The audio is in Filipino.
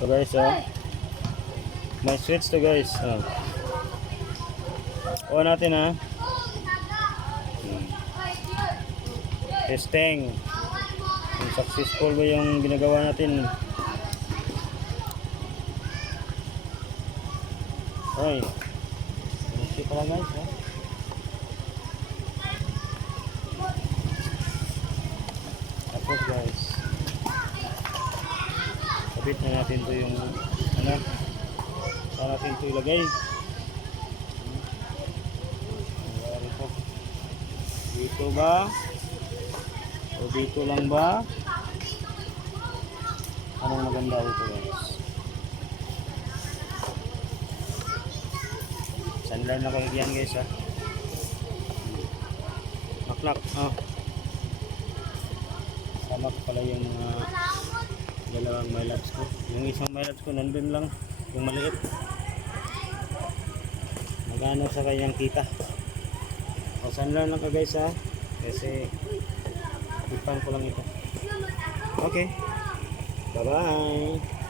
So guys, may switch to guys. On natin ha. Testing. Kung successful ba yung ginagawa natin. Hoy. Okay pala guys ha. Tapos guys, sabit na natin to yung ano, saan natin to ilagay. Dito ba? O dito lang ba? Anong maganda ito guys? Sunline na kalagyan guys ha. Knock. Sama ko pala yung dalawang my labs ko. Yung isang my labs ko nandun lang, yung maliit. Magano sa kanyang kita. O sunline lang ka guys ha. Kasi ipan ko lang ito. Okay. Bye bye.